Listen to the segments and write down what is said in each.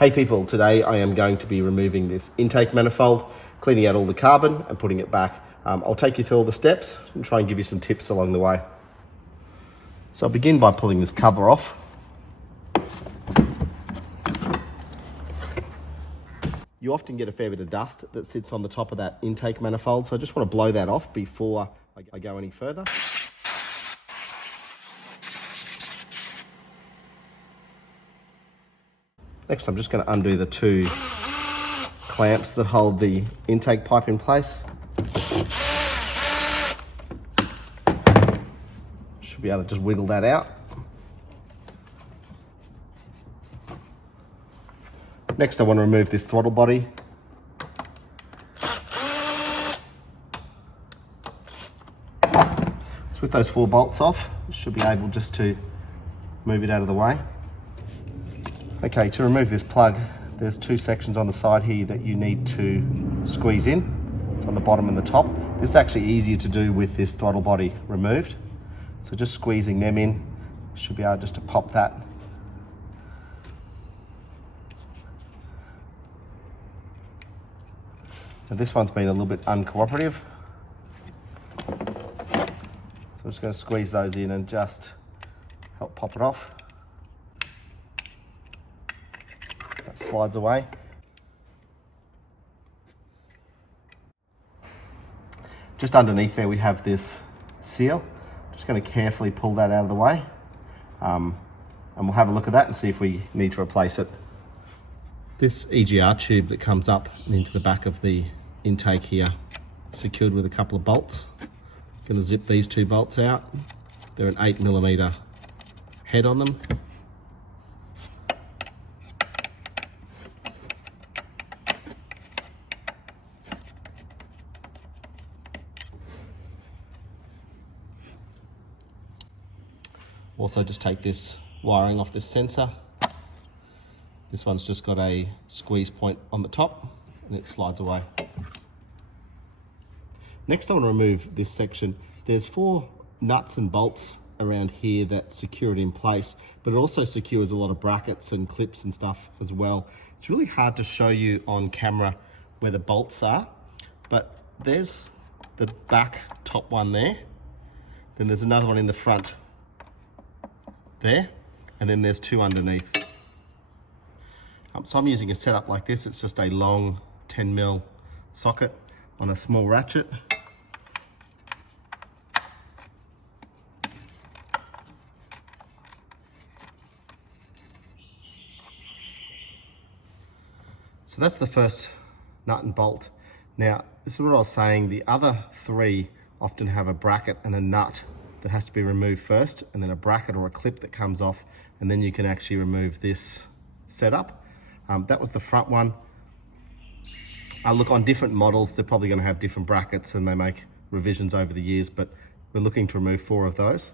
Hey people, today I am going to be removing this intake manifold, cleaning out all the carbon and putting it back. I'll take you through all the steps and try and give you some tips along the way. So I'll begin by pulling this cover off. You often get a fair bit of dust that sits on the top of that intake manifold, so I just want to blow that off before I go any further. Next, I'm just going to undo the two clamps that hold the intake pipe in place. Should be able to just wiggle that out. Next, I want to remove this throttle body. So with those 4 bolts off, you should be able just to move it out of the way. Okay, to remove this plug, there's 2 sections on the side here that you need to squeeze in. It's on the bottom and the top. This is actually easier to do with this throttle body removed. So just squeezing them in, should be able just to pop that. Now this one's been a little bit uncooperative. So I'm just going to squeeze those in and just help pop it off. That slides away. Just underneath there we have this seal. Just going to carefully pull that out of the way. And we'll have a look at that and see if we need to replace it. This EGR tube that comes up into the back of the intake here, secured with a couple of bolts. Going to zip these 2 bolts out. They're an 8mm head on them. Also just take this wiring off this sensor. This one's just got a squeeze point on the top and it slides away. Next I want to remove this section. There's 4 nuts and bolts around here that secure it in place, but it also secures a lot of brackets and clips and stuff as well. It's really hard to show you on camera where the bolts are, but there's the back top one there. Then there's another one in the front there, and then there's 2 underneath. So I'm using a setup like this. It's just a long 10mm socket on a small ratchet. So that's the first nut and bolt. Now, this is what I was saying, the other 3 often have a bracket and a nut that has to be removed first, and then a bracket or a clip that comes off, and then you can actually remove this setup. That was the front one. Look, on different models, they're probably going to have different brackets and they make revisions over the years, but we're looking to remove 4 of those.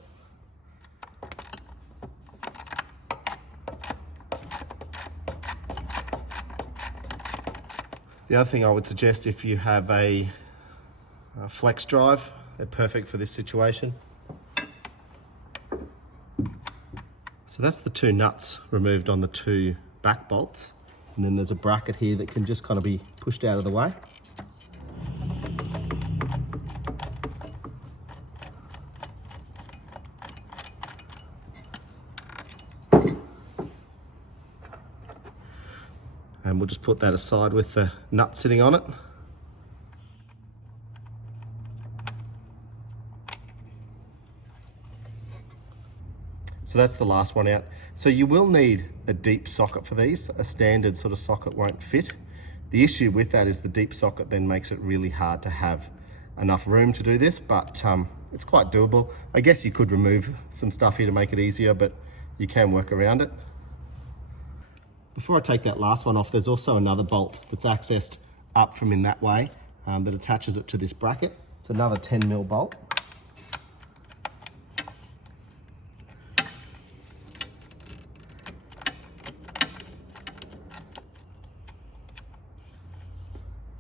The other thing I would suggest, if you have a flex drive, they're perfect for this situation. So that's the 2 nuts removed on the 2 back bolts. And then there's a bracket here that can just kind of be pushed out of the way. And we'll just put that aside with the nut sitting on it. So that's the last one out. So you will need a deep socket for these. A standard sort of socket won't fit. The issue with that is the deep socket then makes it really hard to have enough room to do this, but it's quite doable. I guess you could remove some stuff here to make it easier, but you can work around it. Before I take that last one off, there's also another bolt that's accessed up from in that way that attaches it to this bracket. It's another 10mm bolt.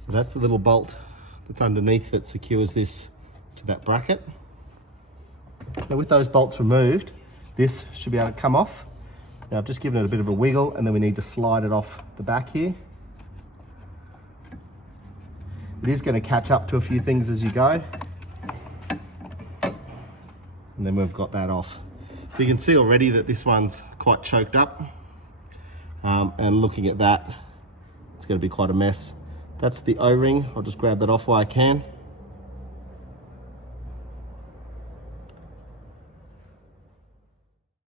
So that's the little bolt that's underneath that secures this to that bracket. Now with those bolts removed, this should be able to come off Now I've just given it a bit of a wiggle, and then we need to slide it off the back here. It is going to catch up to a few things as you go. And then we've got that off. You can see already that this one's quite choked up. And looking at that, it's going to be quite a mess. That's the O-ring. I'll just grab that off while I can.